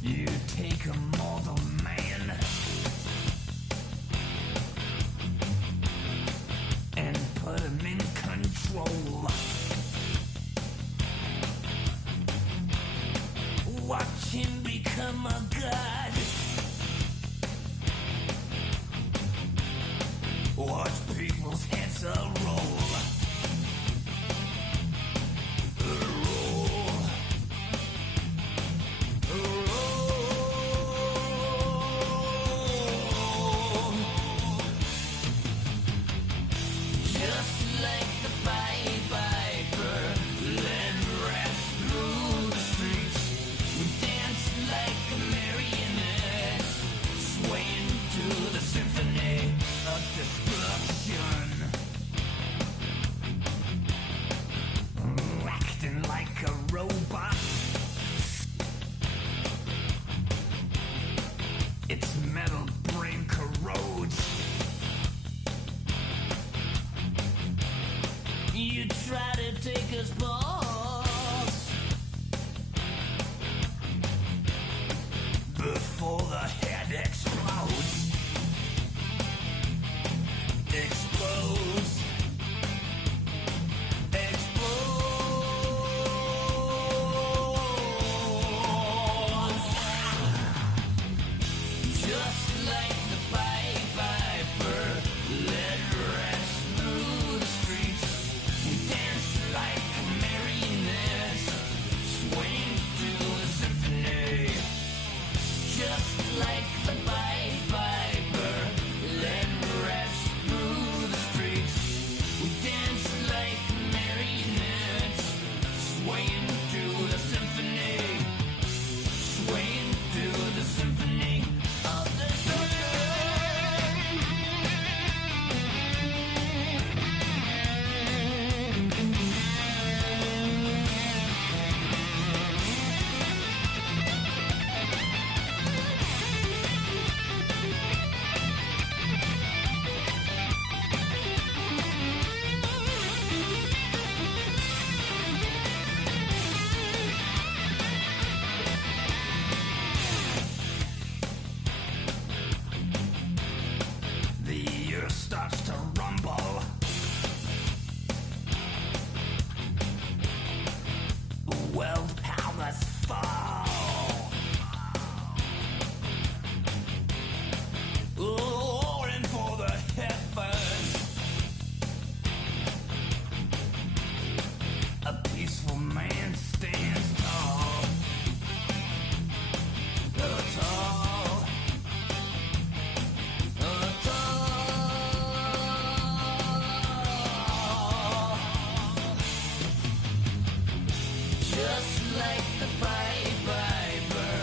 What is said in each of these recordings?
You take a mortal man and put him in control. Watch him become a god. Watch people's heads roll. Destruction, acting like a robot. Its metal brain corrodes. You try to take us balls before the head explodes. Explodes. Explodes. Just like the Pied Piper, led rats through the streets. We dance like marionettes, swing to the symphony. Just like the Pied Piper, led rats through the streets. We dance like marionettes, swaying to the symphony, swaying to the symphony of destruction. The earth starts to rumble. World powers fall. Roaring for the heavens. A peaceful man stands tall. Tall. Just like the Pied Piper,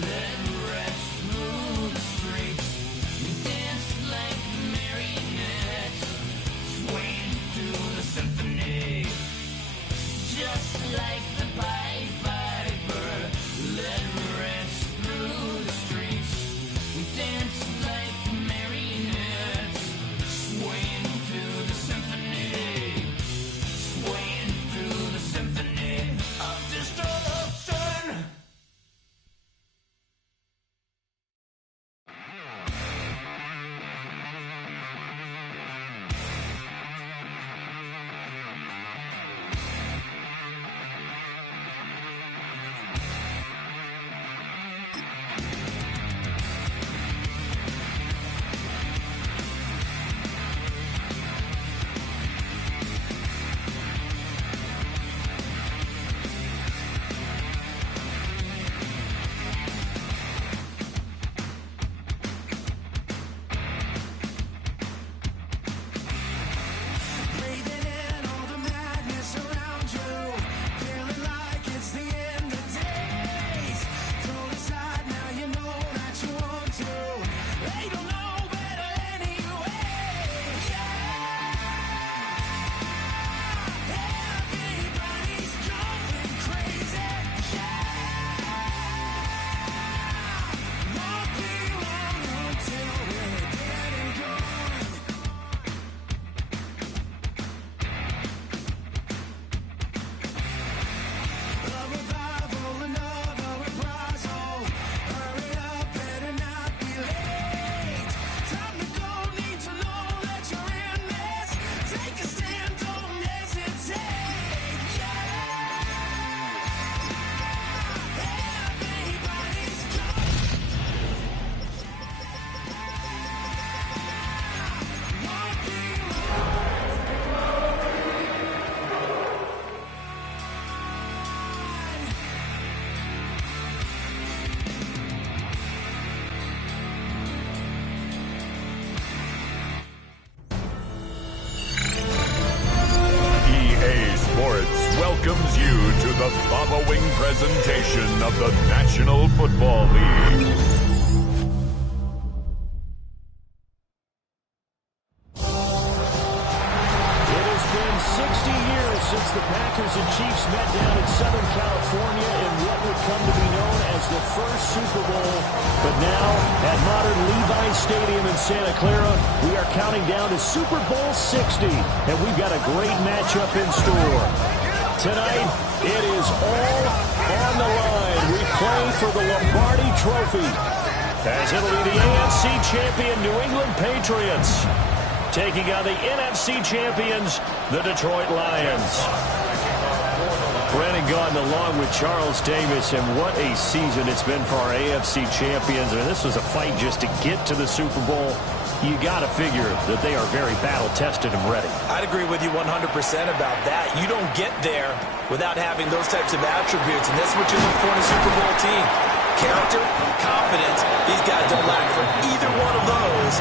led rats through the streets. We dance like marionettes, swaying to the symphony. Just like the Pied Piper, led rats through the streets. We dance like marionettes, swaying to the symphony, swaying to the symphony of destruction. welcomes you to the following presentation of the National Football League. It has been 60 years since the Packers and Chiefs met down in Southern California in what would come to be known as the first Super Bowl. But now, at modern Levi Stadium in Santa Clara, we are counting down to Super Bowl 60, and we've got a great matchup in store. Tonight, it is all on the line. We play for the Lombardi Trophy, as it'll be the AFC champion New England Patriots taking on the NFC champions, the Detroit Lions. Brandon Gaudin along with Charles Davis, and what a season it's been for our AFC champions. I mean, this was a fight just to get to the Super Bowl. You got to figure that they are very battle-tested and ready. I'd agree with you 100% about that. You don't get there without having those types of attributes, and that's what you look for in a Super Bowl team. Character, confidence. These guys don't lack for either one of those.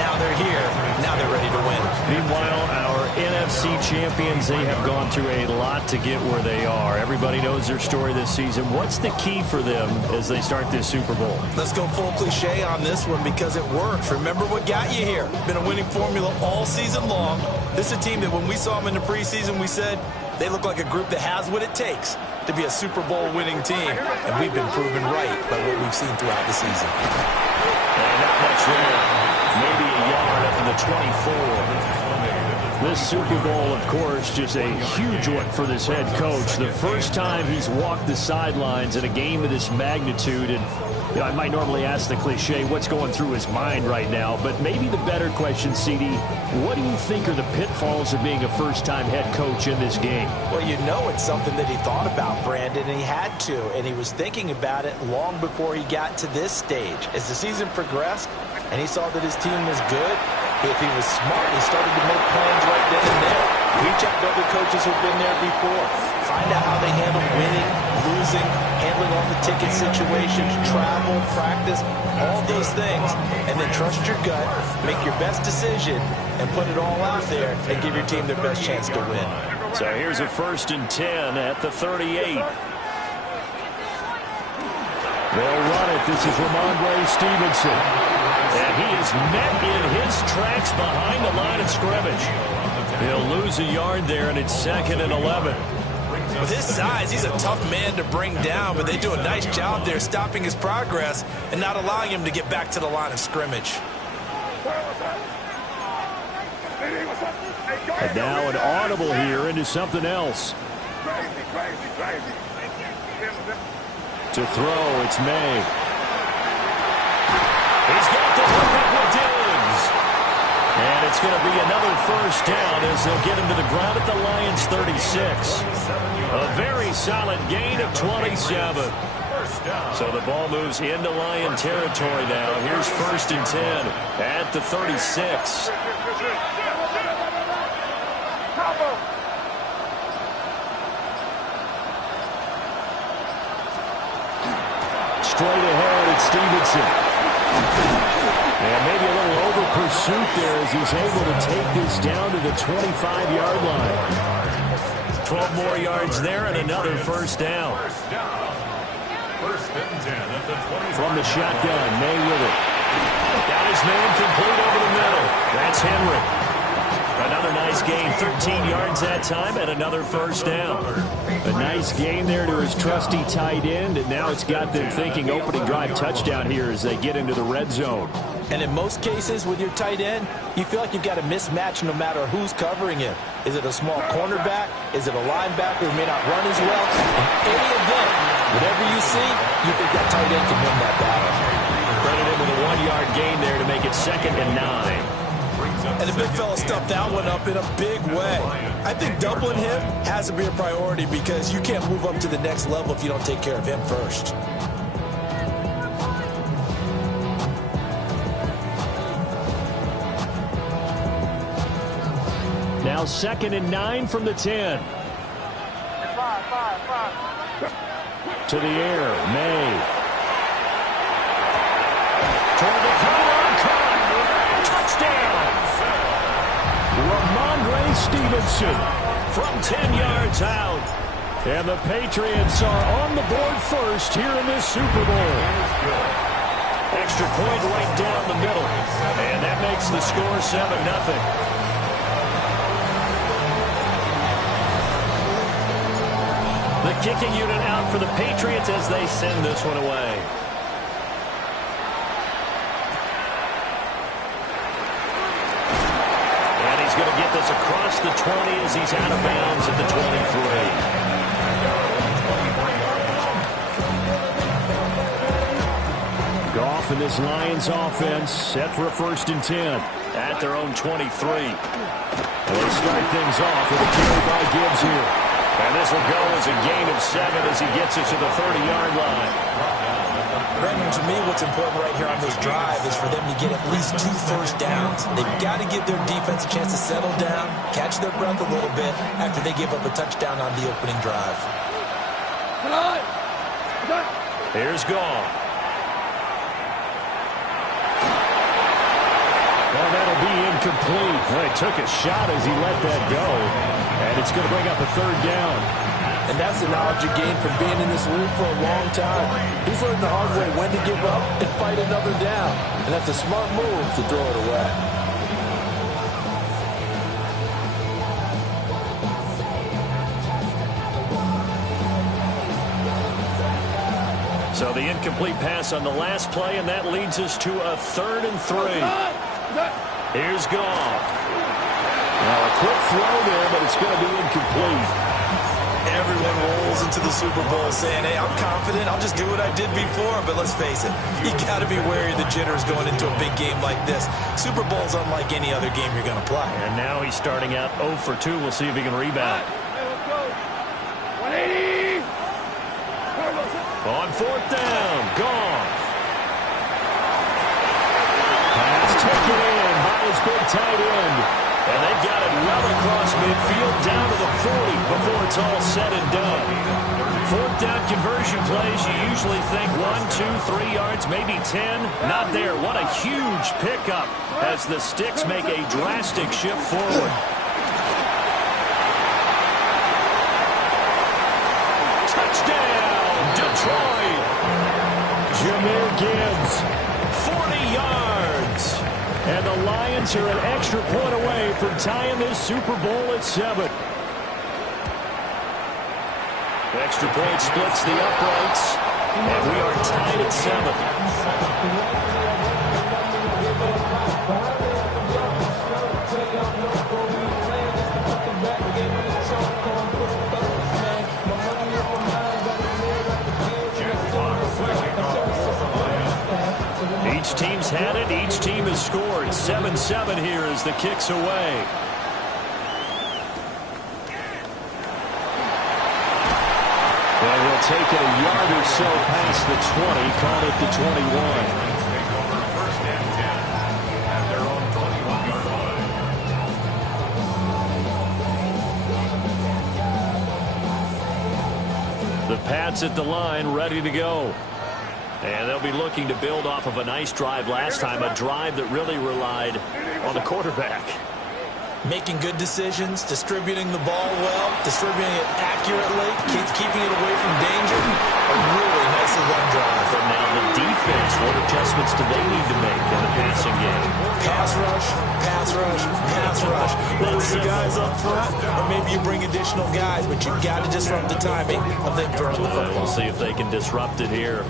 Now they're here. Now they're ready to win. Meanwhile, our NFC champions, they have gone through a lot to get where they are. Everybody knows their story this season. What's the key for them as they start this Super Bowl? Let's go full cliche on this one because it works. Remember what got you here. Been a winning formula all season long. This is a team that when we saw them in the preseason, we said they look like a group that has what it takes to be a Super Bowl winning team. And we've been proven right by what we've seen throughout the season. And not much there. Maybe a yard up to the 24. This Super Bowl, of course, just a huge one for this head coach. The first time he's walked the sidelines in a game of this magnitude. And you know, I might normally ask the cliche, what's going through his mind right now? But maybe the better question, CD, what do you think are the pitfalls of being a first-time head coach in this game? Well, you know it's something that he thought about, Brandon, and he had to. And he was thinking about it long before he got to this stage. As the season progressed and he saw that his team was good, if he was smart, he started to make plans right then and there. Reach out to other coaches who've been there before. Find out how they handle winning, losing, handling all the ticket situations, travel, practice, all those things. And then trust your gut, make your best decision, and put it all out there and give your team their best chance to win. So here's a 1st and 10 at the 38. They'll run it. This is Ramondre Stevenson. And he is met in his tracks behind the line of scrimmage. He'll lose a yard there, and it's 2nd and 11. With his size, he's a tough man to bring down, but they do a nice job there stopping his progress and not allowing him to get back to the line of scrimmage. And now an audible here into something else. To throw, it's May. He's got the hook up with Diggs. And it's going to be another 1st down as they'll get him to the ground at the Lions 36. A very solid gain of 27. So the ball moves into Lion territory now. Here's 1st and 10 at the 36. Straight ahead, it's Stevenson. And maybe a little over pursuit there as he's able to take this down to the 25-yard line. 12 more yards there and another 1st down. From the shotgun, May with it. Got his man complete over the middle. That's Henry. Another nice gain, 13 yards that time, and another 1st down. A nice gain there to his trusty tight end, and now it's got them thinking opening drive touchdown here as they get into the red zone. And in most cases with your tight end, you feel like you've got a mismatch no matter who's covering him. Is it a small cornerback? Is it a linebacker who may not run as well? In any event, whatever you see, you think that tight end can win that battle. Credit him with a 1-yard gain there to make it 2nd and 9. And the big fella stuffed that one up in a big way. I think doubling him has to be a priority because you can't move up to the next level if you don't take care of him first. Now 2nd and 9 from the 10. To the air, May. Toward the pylon, caught. Touchdown. Ramondre Stevenson from 10 yards out. And the Patriots are on the board first here in this Super Bowl. Extra point right down the middle. And that makes the score 7-0. The kicking unit out for the Patriots as they send this one away. And he's going to get this across the 20 as he's out of bounds at the 23. Goff and this Lions offense set for a 1st and 10 at their own 23. And they start things off with a carry by Gibbs here. And this will go as a gain of 7 as he gets it to the 30-yard line. Brandon, to me, what's important right here on this drive is for them to get at least 2 first downs. They've got to give their defense a chance to settle down, catch their breath a little bit after they give up a touchdown on the opening drive. Here's Goff. Well, that'll be incomplete. Well, he took a shot as he let that go. And it's going to bring up a 3rd down. And that's the knowledge you gain from being in this league for a long time. He's learned the hard way when to give up and fight another down. And that's a smart move to throw it away. So the incomplete pass on the last play, and that leads us to a 3rd and 3. Here's Goff. Now a quick throw there, but it's going to be incomplete. Everyone rolls into the Super Bowl saying, hey, I'm confident. I'll just do what I did before. But let's face it, you got to be wary of the jitters going into a big game like this. Super Bowl's unlike any other game you're going to play. And now he's starting out 0 for 2. We'll see if he can rebound. On 4th down, Goff. Pass taken in by his big tight end. And they've got it well across midfield down to the 40 before it's all said and done. 4th down conversion plays, you usually think 1, 2, 3 yards, maybe 10. Not there. What a huge pickup as the Sticks make a drastic shift forward. Touchdown, Detroit. Jahmyr Gibbs, 40 yards. And the Lions are an extra point away from tying this Super Bowl at 7. The extra point splits the uprights, and we are tied at 7. Each team's had it. Each team has scored. 7-7 here as the kick's away. And we'll take it a yard or so past the 20. Call it the 21. First and 10 at their own 21-yard line. The Pats at the line, ready to go. And they'll be looking to build off of a nice drive last time, a drive that really relied on the quarterback. Making good decisions, distributing the ball well, distributing it accurately, keeping it away from danger. A really nicely run drive. But now the defense, what adjustments do they need to make in the passing game? Pass rush, pass rush, pass rush. Whether the guys up front, or maybe you bring additional guys, but you've got to disrupt the timing of them throwing the football. We'll see if they can disrupt it here.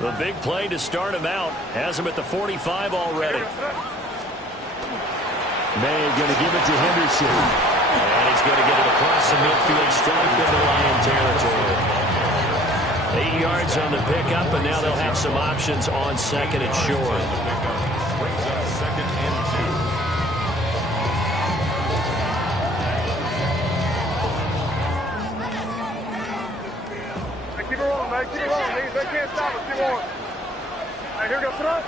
The big play to start him out has him at the 45 already. May going to give it to Henderson. And he's going to get it across the midfield, straight into Lion territory. 8 yards on the pickup, and now they'll have some options on 2nd and short. Brings up 2nd and 2. Keep it rolling, man. Keep it rolling. They can't stop us. Keep going. All right, here we go. Front.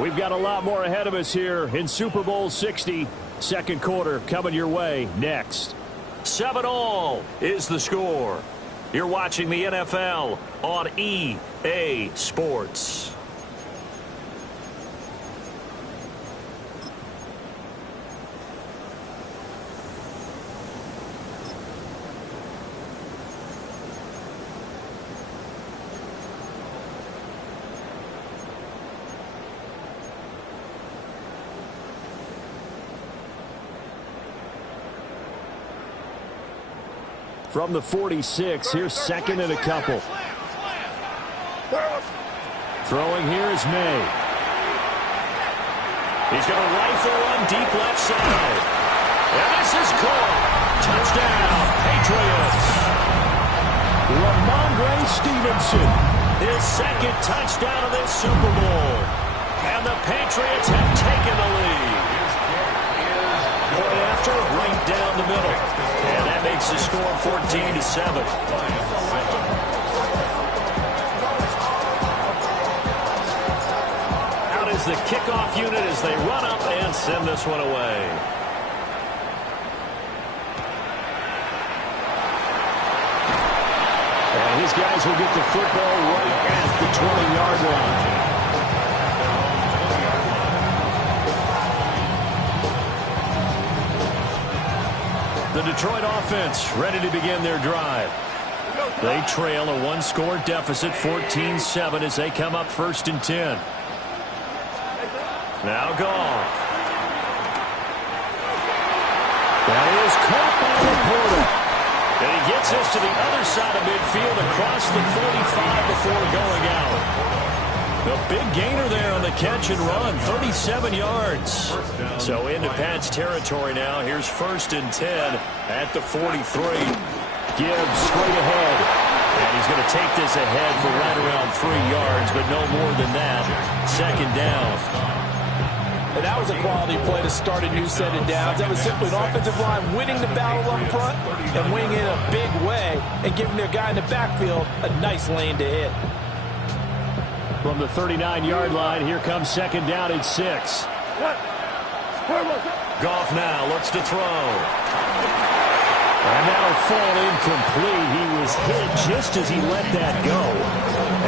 We've got a lot more ahead of us here in Super Bowl 60. 2nd quarter coming your way next. 7-all is the score. You're watching the NFL on EA Sports. From the 46, here's second and a couple. Throwing here is May. He's going to rifle one deep left side. And this is caught. Touchdown, Patriots. Ramondre Stevenson, his second touchdown of this Super Bowl. And the Patriots have taken the lead. Point after, right down the middle. And that makes the score 14-7. Out is the kickoff unit as they run up and send this one away. And these guys will get the football right at the 20-yard line. The Detroit offense ready to begin their drive. They trail a one-score deficit, 14-7, as they come up 1st and 10. Now Goff. That is caught by Laporta. And he gets this to the other side of midfield across the 45 before going out. A big gainer there on the catch and run, 37 yards. So into Pat's territory now. Here's 1st and 10 at the 43. Gibbs straight ahead. And he's going to take this ahead for right around 3 yards, but no more than that. 2nd down. And that was a quality play to start a new set of downs. That was simply an offensive line winning the battle up front and winning in a big way and giving their guy in the backfield a nice lane to hit. From the 39-yard line, here comes 2nd down and 6. Goff now looks to throw. And that'll fall incomplete. He was hit just as he let that go.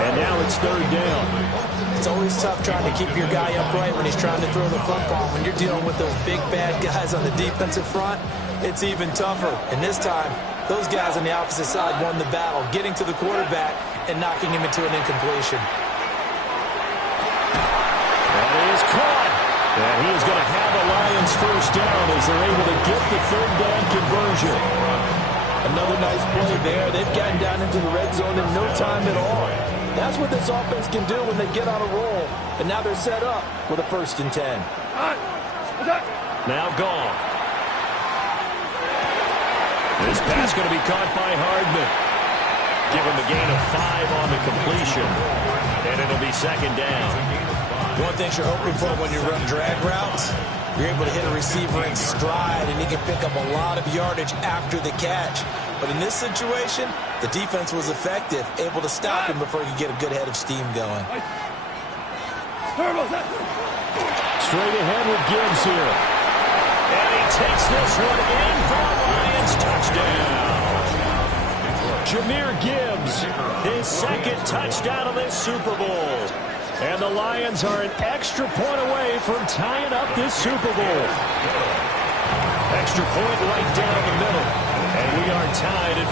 And now it's 3rd down. It's always tough trying to keep your guy upright when he's trying to throw the football. When you're dealing with those big, bad guys on the defensive front, it's even tougher. And this time, those guys on the opposite side won the battle, getting to the quarterback and knocking him into an incompletion. That is caught. And he is going to have the Lions 1st down as they're able to get the 3rd down conversion. Another nice play there. They've gotten down into the red zone in no time at all. That's what this offense can do when they get on a roll. And now they're set up with a 1st and 10. Now Goff. This pass going to be caught by Hardman. Give him a gain of 5 on the completion. And it'll be 2nd down. One thing you're hoping for when you run drag routes, you're able to hit a receiver in stride, and he can pick up a lot of yardage after the catch. But in this situation, the defense was effective, able to stop him before he could get a good head of steam going. Straight ahead with Gibbs here. And he takes this one in for a Lions touchdown. Jahmyr Gibbs, his 2nd touchdown of this Super Bowl. And the Lions are an extra point away from tying up this Super Bowl. Extra point right down the middle. And we are tied at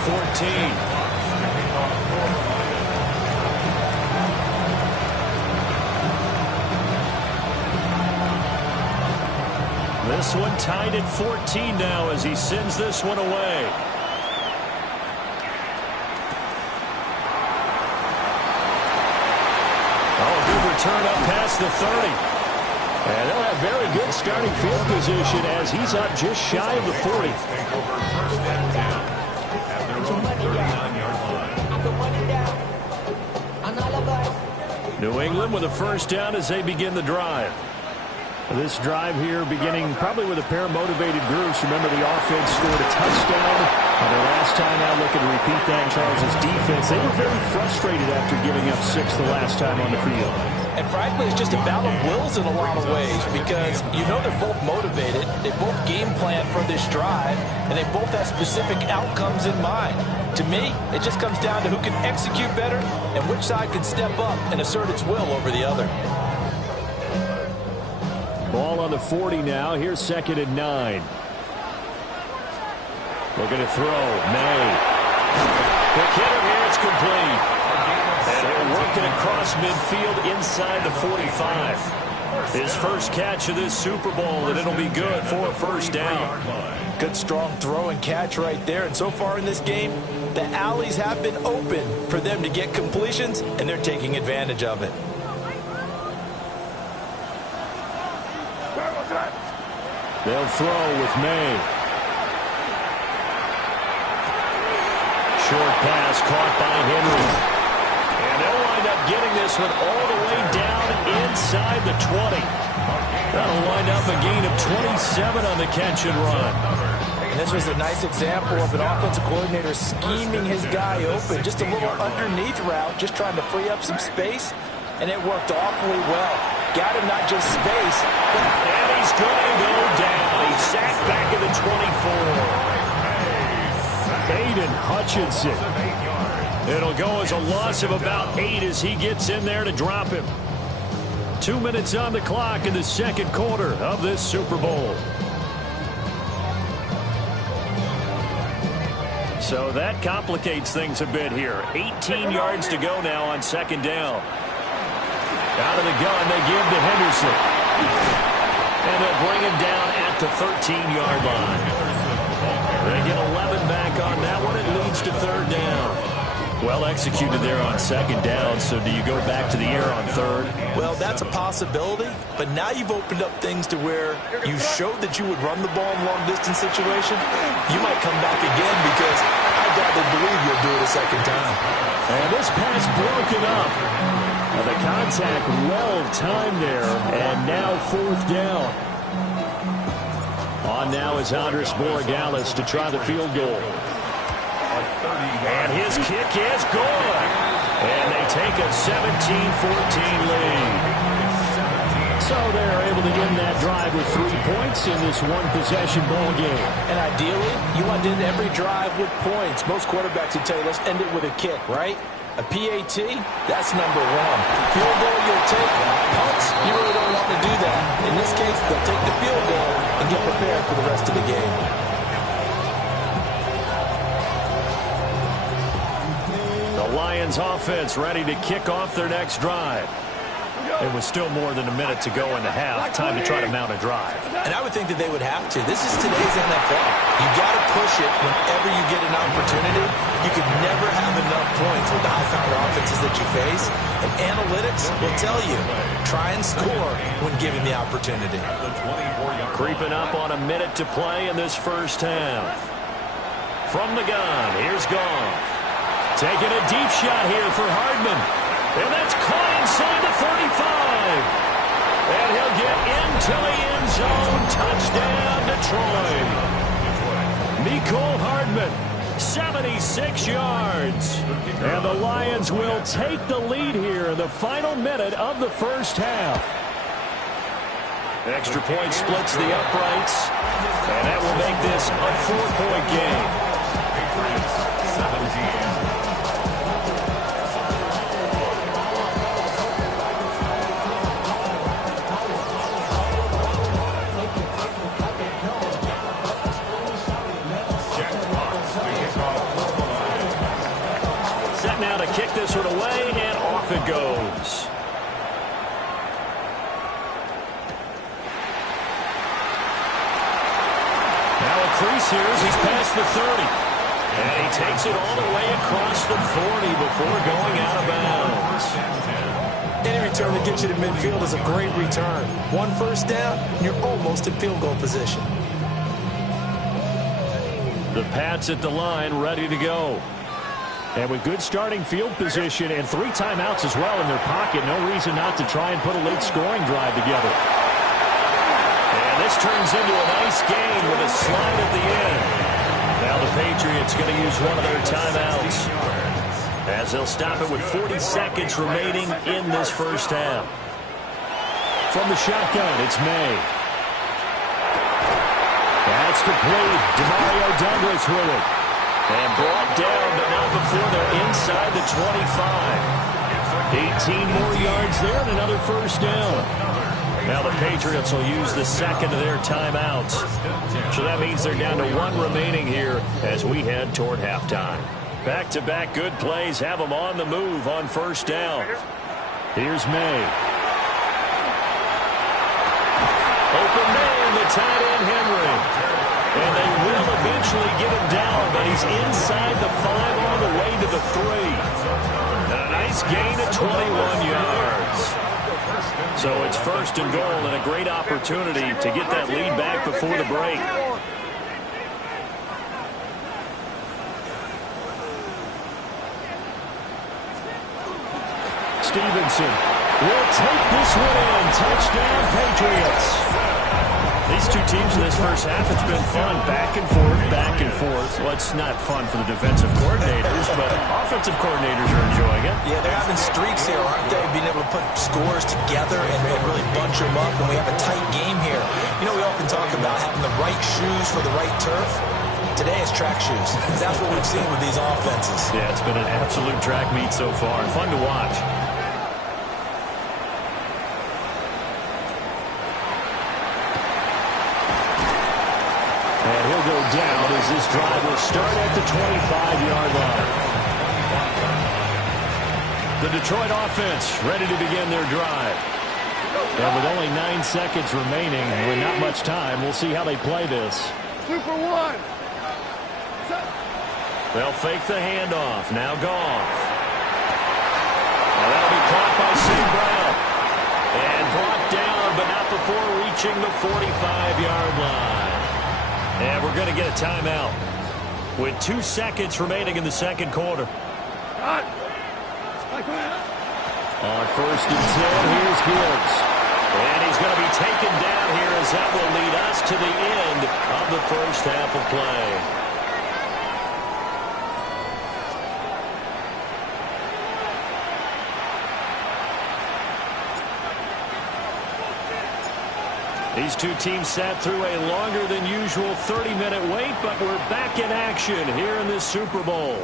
14. This one tied at 14 now as he sends this one away. Turn up past the 30. And they'll have very good starting field position as he's up just shy of the 40. New England with a 1st down as they begin the drive. This drive here beginning probably with a pair of motivated groups. Remember, the offense scored a touchdown. And the last time out, looking to repeat that, Charles' defense, they were very frustrated after giving up 6 the last time on the field. And frankly, it's just a battle of wills in a lot of ways because you know they're both motivated, they both game plan for this drive, and they both have specific outcomes in mind. To me, it just comes down to who can execute better and which side can step up and assert its will over the other. Ball on the 40 now. Here's 2nd and 9. Looking to throw. May. The hitter here, it's complete. And they're working across midfield inside the 45. His first catch of this Super Bowl, and it'll be good for a first down. Good, strong throw and catch right there. And so far in this game, the alleys have been open for them to get completions, and they're taking advantage of it. They'll throw with May. Short pass caught by Henry. And they'll wind up getting this one all the way down inside the 20. That'll wind up a gain of 27 on the catch and run. And this was a nice example of an offensive coordinator scheming his guy open. Just a little underneath route, just trying to free up some space. And it worked awfully well. Got him not just space, but... And he's going to go down. He's sacked back at the 24. Aiden Hutchinson. It'll go as a loss of about 8 as he gets in there to drop him. 2 minutes on the clock in the second quarter of this Super Bowl. So that complicates things a bit here. 18 yards to go now on second down. Out of the gun, they give to Henderson. And they'll bring him down at the 13-yard line. They get 11 back on that one. It leads to third down. Well executed there on second down. So do you go back to the air on third? Well, that's a possibility. But now you've opened up things to where you showed that you would run the ball in long-distance situation. You might come back again because I rather believe you'll do it a second time. And this pass broken up. The contact well timed there. And now fourth down. On now is Andres Borregales to try the field goal. And his kick is good. And they take a 17-14 lead. So they're able to end that drive with 3 points in this one-possession ball game. And ideally, you want to end every drive with points. Most quarterbacks would tell you, let's end it with a kick, right? A PAT, that's number one. Field goal, you'll take. Punts, you really don't want to do that. In this case, they'll take the field goal and get prepared for the rest of the game. The Lions offense ready to kick off their next drive. It was still more than a minute to go in the half. Time to try to mount a drive. And I would think that they would have to. This is today's NFL. You got to push it whenever you get an opportunity. You can never have enough points with the high-powered offenses that you face. And analytics will tell you, try and score when given the opportunity. Creeping up on a minute to play in this first half. From the gun, here's Goff. Taking a deep shot here for Hardman. And that's caught inside the 35. And he'll get into the end zone. Touchdown, Detroit. Mecole Hardman, 76 yards. And the Lions will take the lead here in the final minute of the first half. Extra point splits the uprights. And that will make this a 4-point game. Now to kick this one away, and off it goes. Now a crease here as he's past the 30. And he takes it all the way across the 40 before going out of bounds. Any return that gets you to midfield is a great return. One first down, and you're almost in field goal position. The Pats at the line, ready to go. And with good starting field position and 3 timeouts as well in their pocket, no reason not to try and put a late scoring drive together. And this turns into a nice game with a slide at the end. Now the Patriots going to use one of their timeouts as they'll stop it with 40 seconds remaining in this first half. From the shotgun, it's May. That's complete. Demario Douglas with it. And brought down, but not before they're inside the 25. 18 more yards there and another first down. Now the Patriots will use the second of their timeouts. So that means they're down to 1 remaining here as we head toward halftime. Back-to-back good plays have them on the move on first down. Here's May. Open man, the tight end, Henry. And they will eventually get him down, but he's inside the 5 on the way to the 3. And a nice gain of 21 yards. So it's first and goal and a great opportunity to get that lead back before the break. Stevenson will take this one in. Touchdown, Patriots. These two teams in this first half, it's been fun. Back and forth, back and forth. Well, it's not fun for the defensive coordinators, but offensive coordinators are enjoying it. Yeah, they're having streaks here, aren't they? Being able to put scores together and really bunch them up, and we have a tight game here. You know, we often talk about having the right shoes for the right turf. Today it's track shoes. That's what we've seen with these offenses. Yeah, it's been an absolute track meet so far. Fun to watch. And he'll go down as this drive will start at the 25-yard line. The Detroit offense ready to begin their drive. And with only 9 seconds remaining, with not much time, we'll see how they play this. Super one. They'll fake the handoff. Now Goff. Well, that'll be caught by St. Brown. And brought down, but not before reaching the 45-yard line. And we're going to get a timeout with 2 seconds remaining in the second quarter. On first and 10, here's Gibbs. And he's going to be taken down here as that will lead us to the end of the first half of play. These two teams sat through a longer than usual 30-minute wait, but we're back in action here in this Super Bowl.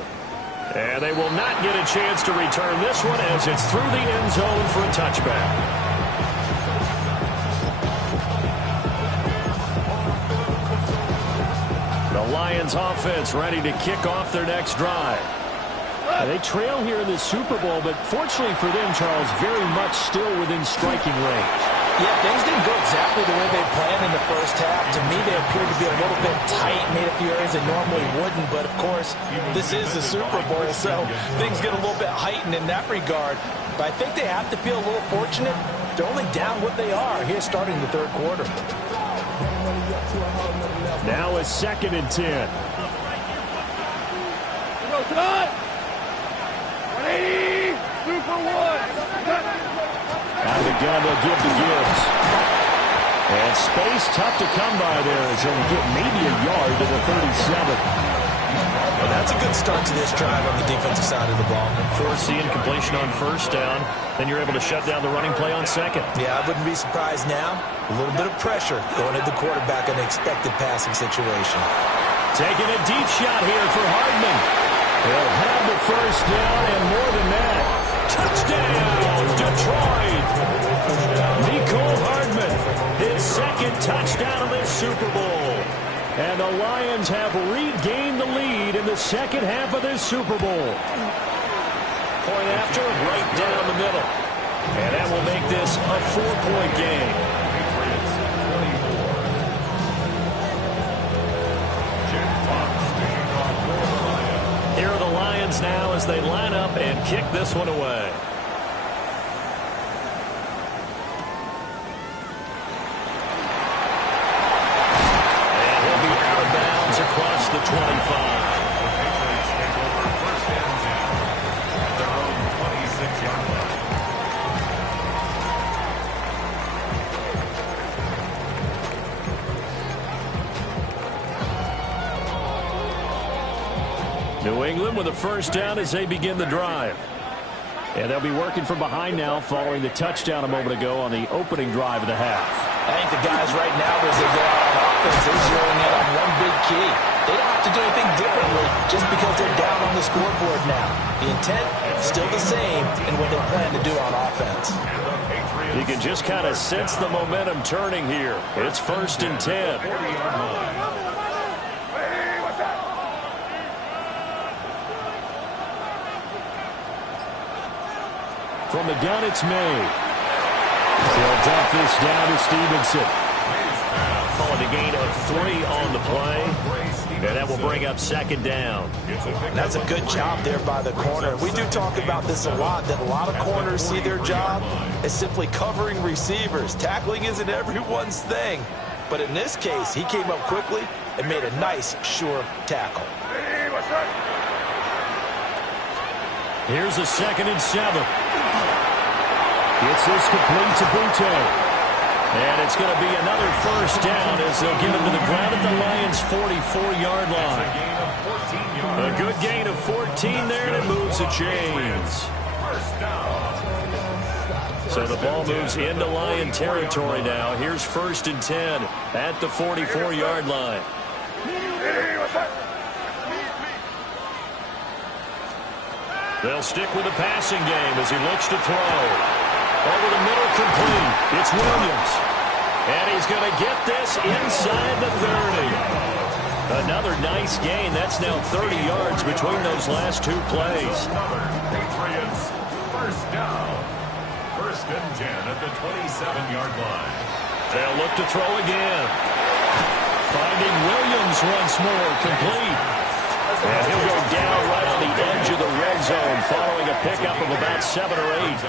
And they will not get a chance to return this one as it's through the end zone for a touchback. The Lions offense ready to kick off their next drive. They trail here in the Super Bowl, but fortunately for them, Charles, very much still within striking range. Yeah, things didn't go exactly the way they planned in the first half. To me, they appeared to be a little bit tight, made a few areas they normally wouldn't. But, of course, this is the Super Bowl, so things get a little bit heightened in that regard. But I think they have to feel a little fortunate. They're only down what they are here starting the third quarter. Now a second and 10. Go, Todd. 180. Super one. Out of the gun, they'll give to Gibbs. And space tough to come by there as he'll get maybe a yard to the 37. And that's a good start to this drive on the defensive side of the ball. Forcing completion on first down. Then you're able to shut down the running play on second. Yeah, I wouldn't be surprised now. A little bit of pressure going at the quarterback in an expected passing situation. Taking a deep shot here for Hardman. He'll have the first down and more than that. Touchdown, Detroit. Mecole Hardman, his second touchdown of this Super Bowl. And the Lions have regained the lead in the second half of this Super Bowl. Point after, right down the middle. And that will make this a 4-point game. Here are the Lions now as they line up and kick this one away. And he'll be out of bounds across the 25. Their own 26-yard line. New England with a first down as they begin the drive. And they'll be working from behind now following the touchdown a moment ago on the opening drive of the half. I think the guys right now, as they go out on offense, they're zeroing in on one big key. They don't have to do anything differently just because they're down on the scoreboard now. The intent, still the same in what they plan to do on offense. You can just kind of sense the momentum turning here. It's first and 10. From the gun, it's May. He'll dump this down to Stevenson. and a gain of 3 on the play. And that will bring up second down. That's a good job there by the corner. We do talk about this a lot, that a lot of corners see their job as simply covering receivers. Tackling isn't everyone's thing. But in this case, he came up quickly and made a nice, sure tackle. Here's a 2nd and 7. Gets this complete to Butte. And it's going to be another first down as they'll get him to the ground at the Lions' 44-yard line. A good gain of 14 there, and it moves the chains. So the ball moves into Lion territory now. Here's 1st and 10 at the 44-yard line. They'll stick with the passing game as he looks to throw. Over the middle, complete. It's Williams. And he's going to get this inside the 30. Another nice gain. That's now 30 yards between those last 2 plays. Patriots, first down. 1st and 10 at the 27-yard line. They'll look to throw again. Finding Williams once more, complete. And he'll go down right on the edge of the red zone following a pickup of about 7 or 8.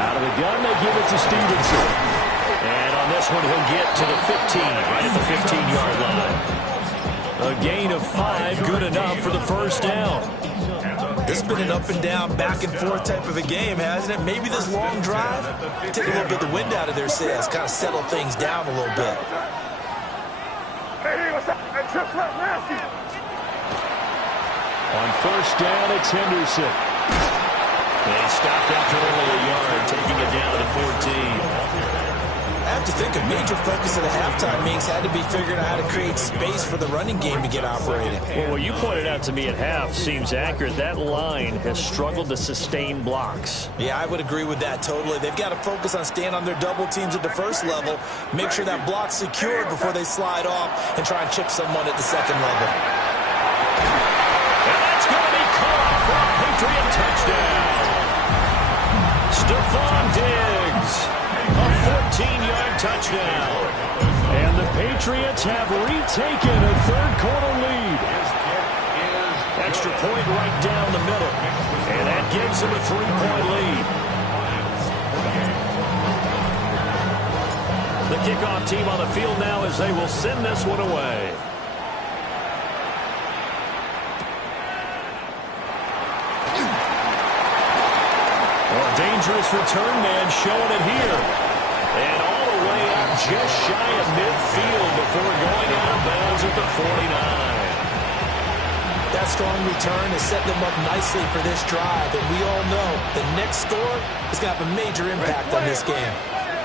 Out of the gun, they give it to Stevenson. And on this one, he'll get to the 15, right at the 15-yard line. A gain of 5, good enough for the first down. This has been an up and down, back and forth type of a game, hasn't it? Maybe this long drive, take a little bit of the wind out of their sails, kind of settle things down a little bit. On first down, it's Henderson. They stopped after only a yard, taking it down to the 14. I have to think a major focus at the halftime meetings had to be figuring out how to create space for the running game to get operating. Well, what you pointed out to me at half seems accurate. That line has struggled to sustain blocks. Yeah, I would agree with that totally. They've got to focus on staying on their double teams at the first level, make sure that block's secured before they slide off and try and chip someone at the second level. And that's going to be caught for a Patriot touchdown. Stephon Diggs. A 14-yard touchdown. And the Patriots have retaken a third-quarter lead. Extra point right down the middle. And that gives them a 3-point lead. The kickoff team on the field now as they will send this one away. Dangerous return man showing it here. And all the way up just shy of midfield before going out of bounds at the 49. That strong return has set them up nicely for this drive. And we all know the next score has got a major impact on this game.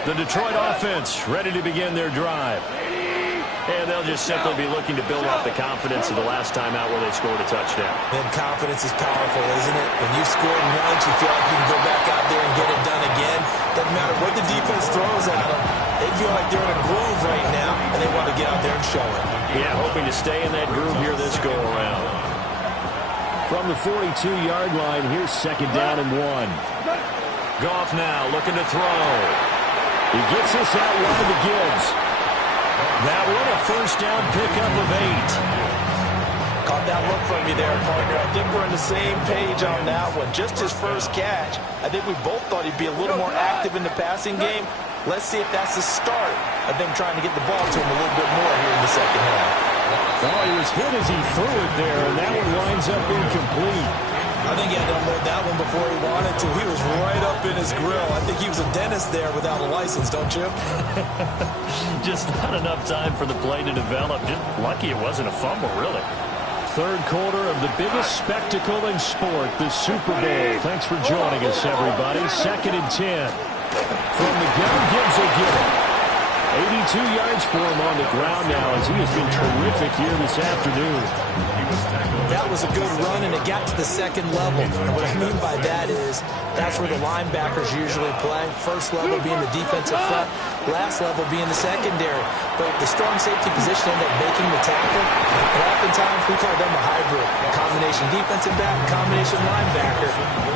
The Detroit offense ready to begin their drive. And they'll just simply be looking to build off the confidence of the last time out where they scored a touchdown. And confidence is powerful, isn't it? When you've scored once, you feel like you can go back out there and get it done again. Doesn't matter what the defense throws at them. They feel like they're in a groove right now, and they want to get out there and show it. Yeah, hoping to stay in that groove here this go-around. From the 42-yard line, here's 2nd down and 1. Goff now looking to throw. He gets this out wide to Gibbs. That one a first down pickup of 8. Caught that look from you there, partner. I think we're on the same page on that one. Just his first catch. I think we both thought he'd be a little more active in the passing game. Let's see if that's the start of them trying to get the ball to him a little bit more here in the second half. Oh, he was hit as he threw it there, and that one winds up incomplete. I think he had to unload that one before he wanted to. He was right up in his grill. I think he was a dentist there without a license, don't you? Just not enough time for the play to develop. Just lucky it wasn't a fumble, really. Third quarter of the biggest spectacle in sport, the Super Bowl. Thanks for joining us, everybody. 2nd and 10. From the gun, Gibbs will get it. 82 yards for him on the ground now as he has been terrific here this afternoon. That was a good run, and it got to the second level. And what I mean by that is that's where the linebackers usually play. First level being the defensive front, last level being the secondary. But the strong safety position ended up making the tackle. And oftentimes we call them a hybrid. A combination defensive back, combination linebacker.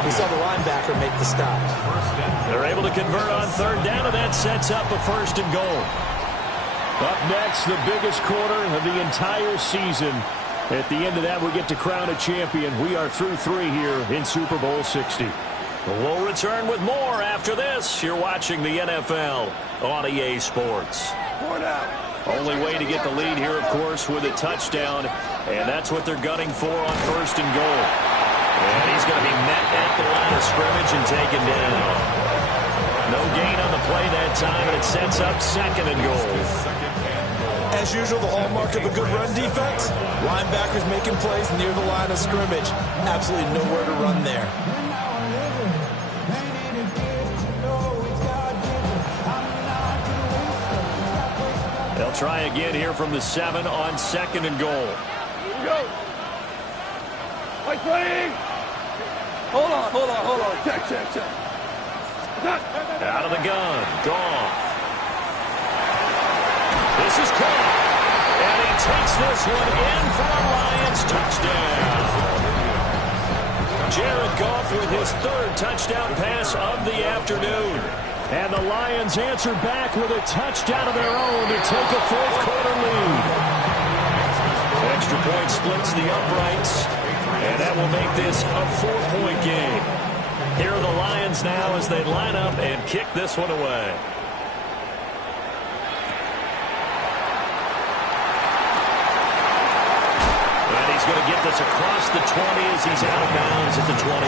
We saw the linebacker make the stop. They're able to convert on third down, and that sets up a 1st and goal. Up next, the biggest quarter of the entire season. At the end of that, we get to crown a champion. We are through 3 here in Super Bowl 60. We'll return with more after this. You're watching the NFL on EA Sports. Only way to get the lead here, of course, with a touchdown. And that's what they're gunning for on 1st and goal. And he's going to be met at the line of scrimmage and taken down. No gain on the play that time, and it sets up 2nd and goal. As usual, the hallmark of a good run defense, linebackers making plays near the line of scrimmage. Absolutely nowhere to run there. They'll try again here from the 7 on 2nd and goal. Go. Like playing. Hold on. Check. Out of the gun. Goff. This is caught. And he takes this one in for a Lions touchdown. Jared Goff with his 3rd touchdown pass of the afternoon. And the Lions answer back with a touchdown of their own to take a 4th quarter lead. Extra point splits the uprights. And that will make this a 4-point game. Here are the Lions now as they line up and kick this one away. And he's going to get this across the 20 as he's out of bounds at the 23.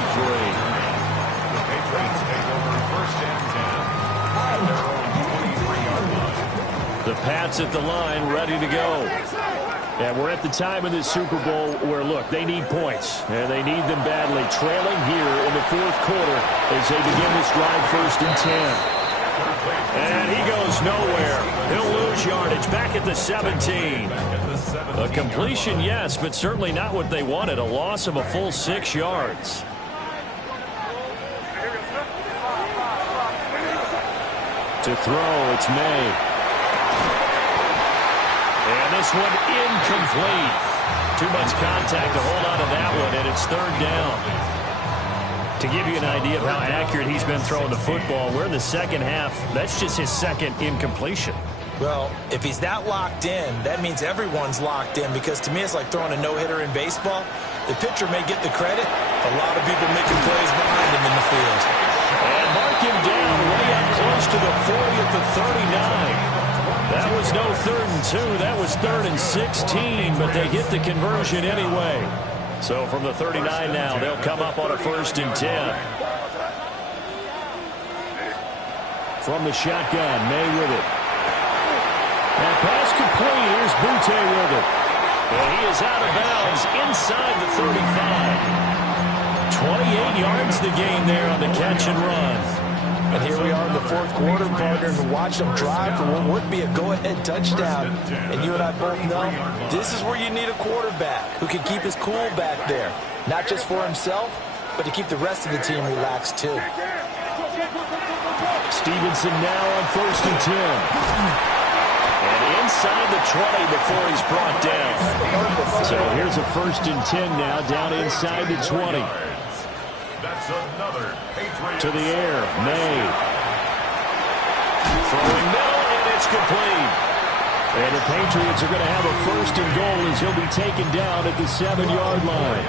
The Patriots take over 1st and 10 at their own 23-yard line. The Pats at the line, ready to go. And we're at the time in this Super Bowl where, look, they need points, and they need them badly. Trailing here in the 4th quarter as they begin this drive 1st and 10. And he goes nowhere. He'll lose yardage back at the 17. A completion, yes, but certainly not what they wanted. A loss of a full 6 yards. To throw, it's May. And this one incomplete. Too much contact to hold on to that one, and it's 3rd down. To give you an idea of how accurate he's been throwing the football, we're in the 2nd half. That's just his 2nd incompletion. Well, if he's not locked in, that means everyone's locked in, because to me it's like throwing a no-hitter in baseball. The pitcher may get the credit. A lot of people making plays behind him in the field. And mark him down way up close to the 40 at the 39. That was no 3rd and 2. That was 3rd and 16, but they get the conversion anyway. So from the 39 now, they'll come up on a 1st and 10. From the shotgun, May with it. That pass complete. Here's Butte with it. And he is out of bounds inside the 35. 28 yards the gain there on the catch and run. And here we are in the 4th quarter, partner, and watch them drive for what would be a go-ahead touchdown. And you and I both know this is where you need a quarterback who can keep his cool back there. Not just for himself, but to keep the rest of the team relaxed, too. Stevenson now on 1st and 10. And inside the 20 before he's brought down. So here's a 1st and 10 now, down inside the 20. That's another Patriots. To the air, May. Throwing middle, and it's complete. And the Patriots are going to have a 1st and goal as he'll be taken down at the 7-yard line.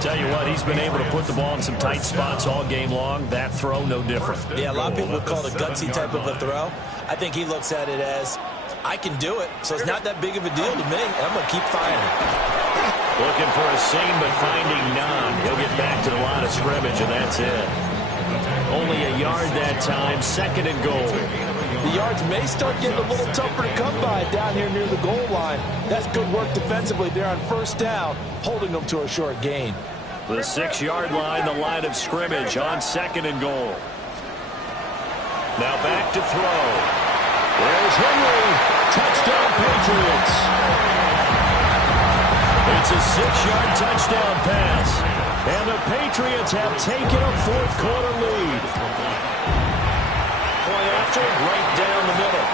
Tell you what, he's been able to put the ball in some tight spots all game long. That throw, no different. Yeah, a lot of people would call it a gutsy type of a throw. I think he looks at it as, I can do it, so it's not that big of a deal to me, and I'm going to keep firing. Looking for a seam, but finding none. He'll get back to the line of scrimmage, and that's it. Only a yard that time, 2nd and goal. The yards may start getting a little tougher to come by down here near the goal line. That's good work defensively there on 1st down, holding them to a short gain. The 6-yard line, the line of scrimmage on 2nd and goal. Now back to throw. There's Henry. Touchdown, Patriots. It's a 6-yard touchdown pass. And the Patriots have taken a 4th quarter lead. Point after, right down the middle.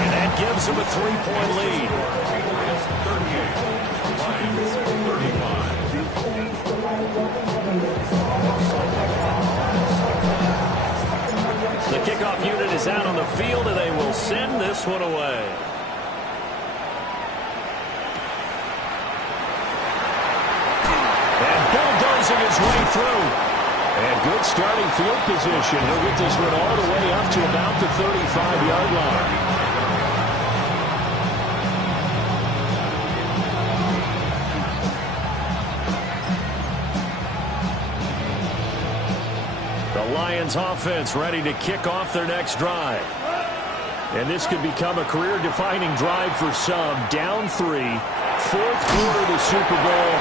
And that gives them a 3-point lead. The kickoff unit is out on the field, and they will send this one away. forcing his way through. And good starting field position. He'll get this one all the way up to about the 35-yard line. The Lions offense ready to kick off their next drive. And this could become a career-defining drive for some. Down 3, fourth quarter of the Super Bowl.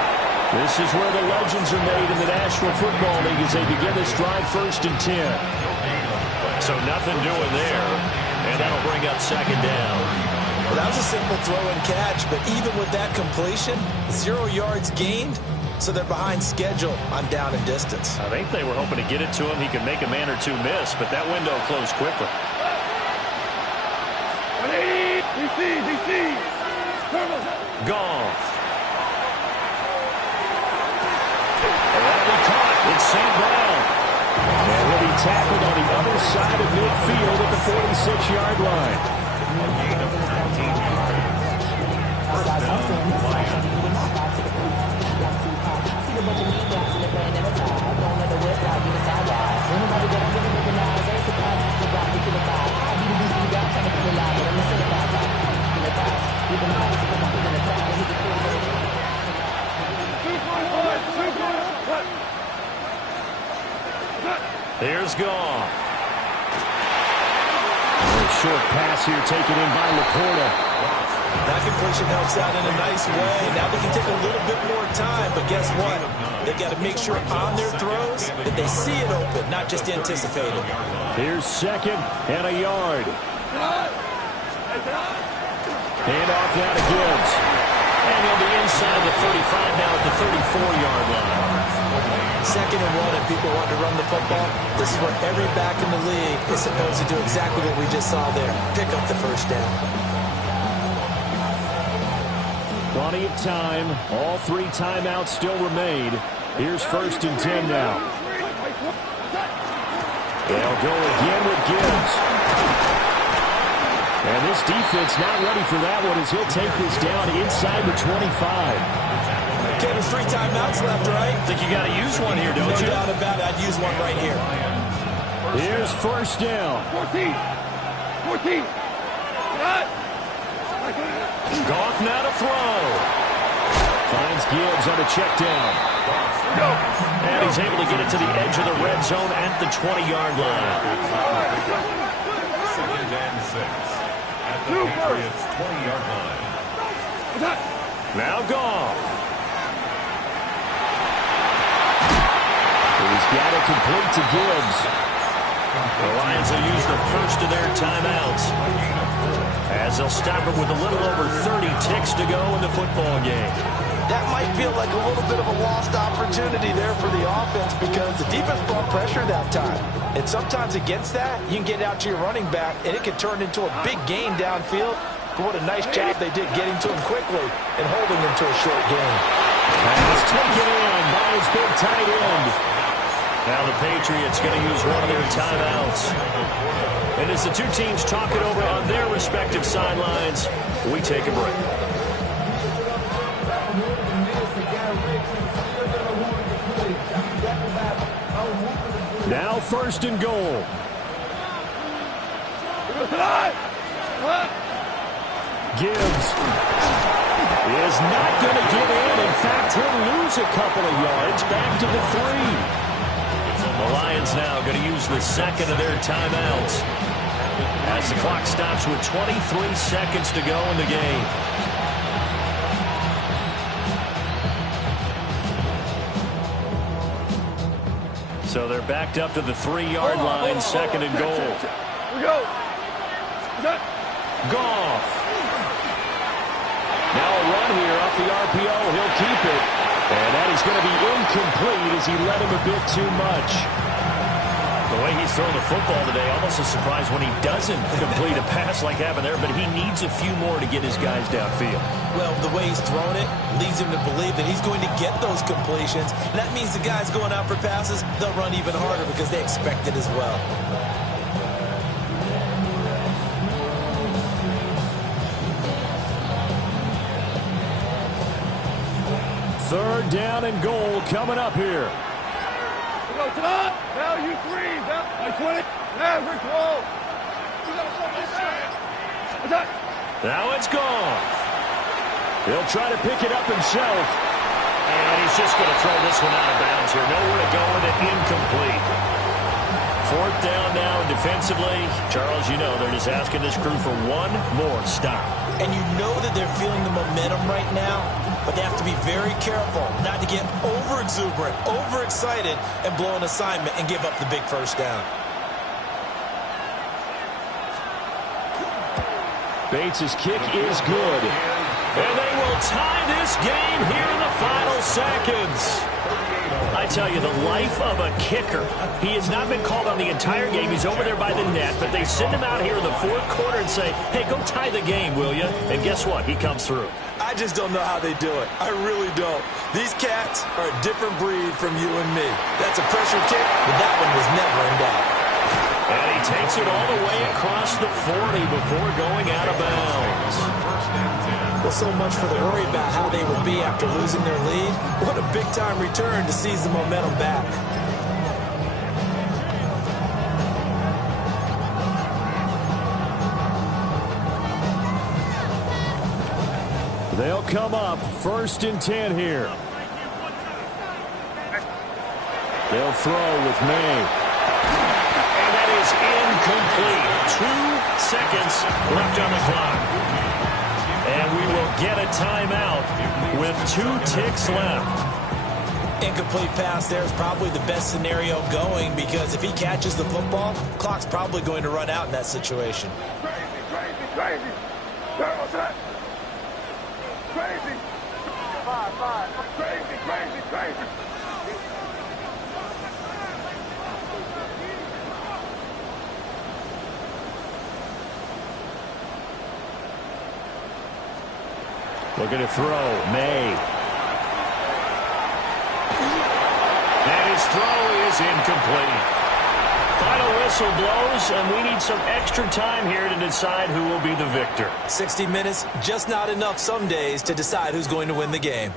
This is where the legends are made in the National Football League as they begin this drive 1st and 10. So nothing doing there. And that'll bring up 2nd down. Well, that was a simple throw and catch, but even with that completion, 0 yards gained. So they're behind schedule on down and distance. I think they were hoping to get it to him. He could make a man or two miss, but that window closed quickly. Goff. And that'll be caught. It's St. Brown. And he'll be tackled on the other side of midfield at the 46-yard line. Here's Goff. Short pass here taken in by Laporta. That completion helps out in a nice way. Now they can take a little bit more time, but guess what? They got to make sure on their throws that they see it open, not just anticipate it. Here's 2nd and a yard. Hand off now to Gibbs. And he'll be inside the 35 now at the 34-yard line. 2nd and 1, if people want to run the football, this is what every back in the league is supposed to do, exactly what we just saw there. Pick up the 1st down. Plenty of time. All 3 timeouts still remain. Here's 1st and 10 now. They'll go again with Gibbs. And this defense not ready for that one as he'll take this down inside the 25. Okay, there's 3 timeouts left, right? I think you got to use one here, don't you? No doubt about it. I'd use one right here. Here's 1st down. 14. Goff now to throw. Finds Gibbs on a check down. And he's able to get it to the edge of the red zone at the 20-yard line. 2nd and 6 at the Patriots' 20-yard line. Now Goff. He's got it complete to Gibbs. The Lions will use the first of their timeouts as they'll stop it with a little over 30 ticks to go in the football game. That might feel like a little bit of a lost opportunity there for the offense because the defense brought pressure that time. And sometimes against that, you can get out to your running back, and it can turn into a big gain downfield. But what a nice job they did getting to him quickly and holding him to a short gain. Pass taken in by his big tight end. Now the Patriots going to use one of their timeouts. And as the 2 teams talk it over on their respective sidelines, we take a break. Now 1st and goal. Gibbs is not going to get in. In fact, he'll lose a couple of yards back to the 3. The Lions now going to use the 2nd of their timeouts as the clock stops with 23 seconds to go in the game. So they're backed up to the 3-yard line, 2nd and goal. Here we go. Goff. Now a run here off the RPO. He'll keep it. And that is going to be incomplete as he led him a bit too much. The way he's thrown the football today, almost a surprise when he doesn't complete a pass like happened there, but he needs a few more to get his guys downfield. Well, the way he's thrown it leads him to believe that he's going to get those completions. And that means the guys going out for passes, they'll run even harder because they expect it as well. 3rd down and goal coming up here. Go, Todd. Now you 3. Now 20. Now we're 12. Now it's gone. He'll try to pick it up himself. And he's just going to throw this one out of bounds here. Nowhere to go with it. Incomplete. 4th down now defensively. Charles, you know they're just asking this crew for one more stop. And you know that they're feeling the momentum right now, but they have to be very careful not to get over-exuberant, over-excited, and blow an assignment and give up the big 1st down. Bates' kick is good. And they will tie this game here in the final seconds. I tell you, the life of a kicker. He has not been called on the entire game. He's over there by the net, but they send him out here in the 4th quarter and say, hey, go tie the game, will you? And guess what? He comes through. I just don't know how they do it. I really don't. These cats are a different breed from you and me. That's a pressure kick, but that one was never in doubt. And he takes it all the way across the 40 before going out of bounds. Well, so much for the worry about how they would be after losing their lead. What a big-time return to seize the momentum back. They'll come up 1st and 10 here. They'll throw with May. And that is incomplete. 2 seconds left on the clock. And we will get a timeout with 2 ticks left. Incomplete pass there is probably the best scenario going, because if he catches the football, clock's probably going to run out in that situation. Crazy. Crazy. 5. Crazy. Looking to throw. May. And his throw is incomplete. Final whistle blows, and we need some extra time here to decide who will be the victor. 60 minutes, just not enough some days to decide who's going to win the game.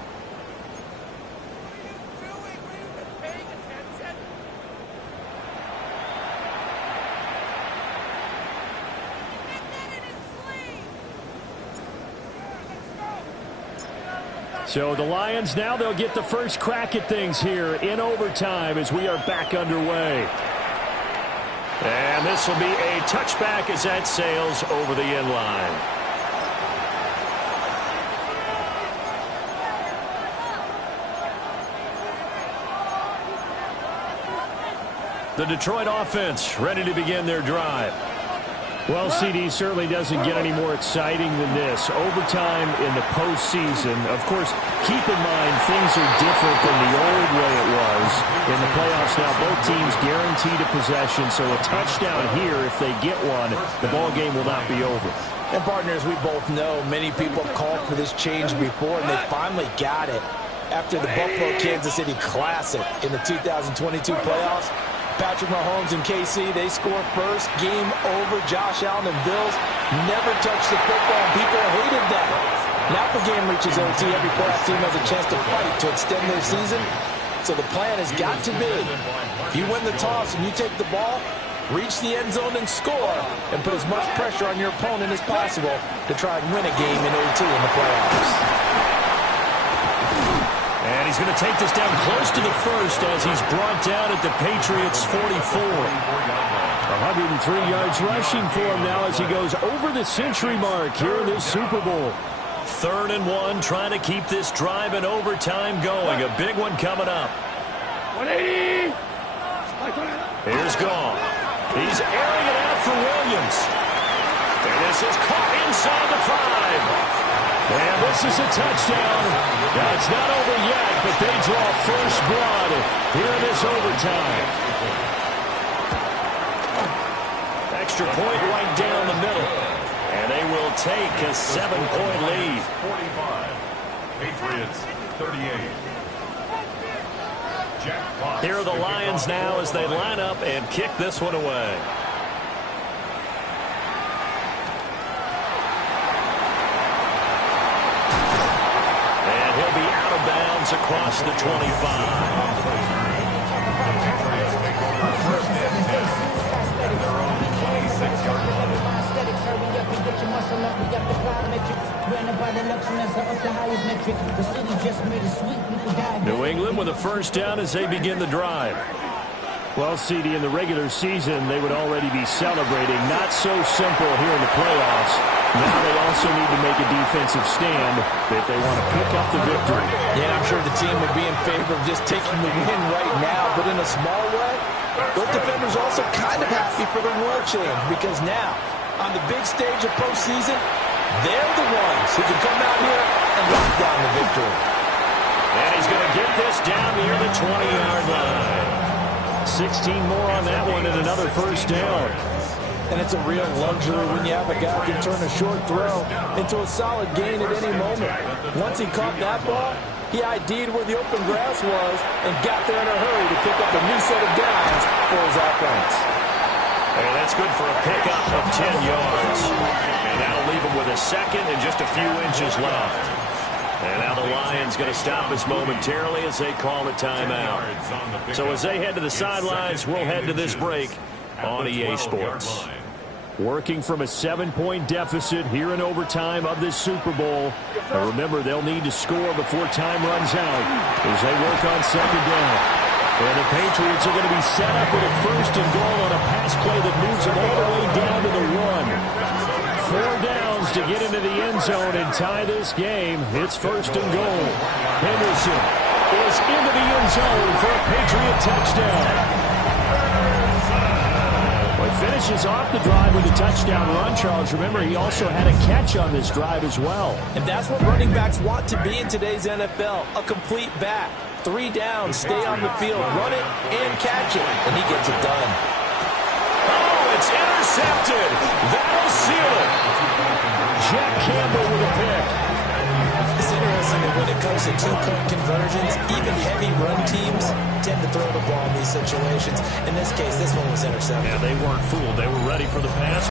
So the Lions now, they'll get the first crack at things here in overtime as we are back underway. And this will be a touchback as that sails over the end line. The Detroit offense ready to begin their drive. Well, CD certainly doesn't get any more exciting than this. Overtime in the postseason. Of course, keep in mind things are different than the old way it was. In the playoffs now, both teams guaranteed a possession, so a touchdown here, if they get one, the ball game will not be over. And partners, we both know many people have called for this change before, and they finally got it. After the Buffalo-Kansas City Classic in the 2022 playoffs, Patrick Mahomes and KC, they score first. Game over. Josh Allen and Bills never touched the football. People hated that. Now if the game reaches OT, every playoff team has a chance to fight to extend their season. So the plan has got to be, if you win the toss and you take the ball, reach the end zone and score, and put as much pressure on your opponent as possible to try and win a game in OT in the playoffs. And he's going to take this down close to the first as he's brought down at the Patriots' 44. 103 yards rushing for him now as he goes over the century mark here in this Super Bowl. 3rd and 1, trying to keep this drive in overtime going. A big one coming up. 180. Here's Goff. He's airing it out for Williams. And this is caught inside the 5. And this is a touchdown. Now, it's not over yet, but they draw first blood here in this overtime. Extra point right down the middle. And they will take a 7-point lead. 45. Patriots 38. Here are the Lions now as they line up and kick this one away. And he'll will be out of bounds across the 25. New England with a first down as they begin the drive. Well, CD, in the regular season, they would already be celebrating. Not so simple here in the playoffs. Now they also need to make a defensive stand if they want to pick up the victory. Yeah, I'm sure the team would be in favor of just taking the win right now, but in a small way, those defenders are also kind of happy for the world challenge because now, on the big stage of postseason, they're the ones who can come out here and lock down the victory. And he's going to get this down near the 20-yard line. 16 more on that one and another first down. And it's a real luxury when you have a guy who can turn a short throw into a solid gain at any moment. Once he caught that ball, he ID'd where the open grass was and got there in a hurry to pick up a new set of downs for his offense. And that's good for a pickup of 10 yards. And that'll leave him with a second and just a few inches left. And now the Lions going to stop us momentarily as they call a timeout. So as they head to the sidelines, we'll head to this break on EA Sports. Working from a 7-point deficit here in overtime of this Super Bowl. And remember, they'll need to score before time runs out as they work on second down. And the Patriots are going to be set up with a first and goal on a pass play that moves them all the way down to the 1. 4 downs to get into the end zone and tie this game. It's first and goal. Henderson is into the end zone for a Patriot touchdown. Well, he finishes off the drive with a touchdown run, Charles. Remember, he also had a catch on this drive as well. And that's what running backs want to be in today's NFL, a complete back. 3 downs, stay on the field, run it, and catch it. And he gets it done. Oh, it's intercepted. That'll seal it. Jack Campbell with a pick. It's interesting that when it comes to 2-point conversions, even heavy run teams tend to throw the ball in these situations. In this case, this one was intercepted. Yeah, they weren't fooled. They were ready for the pass.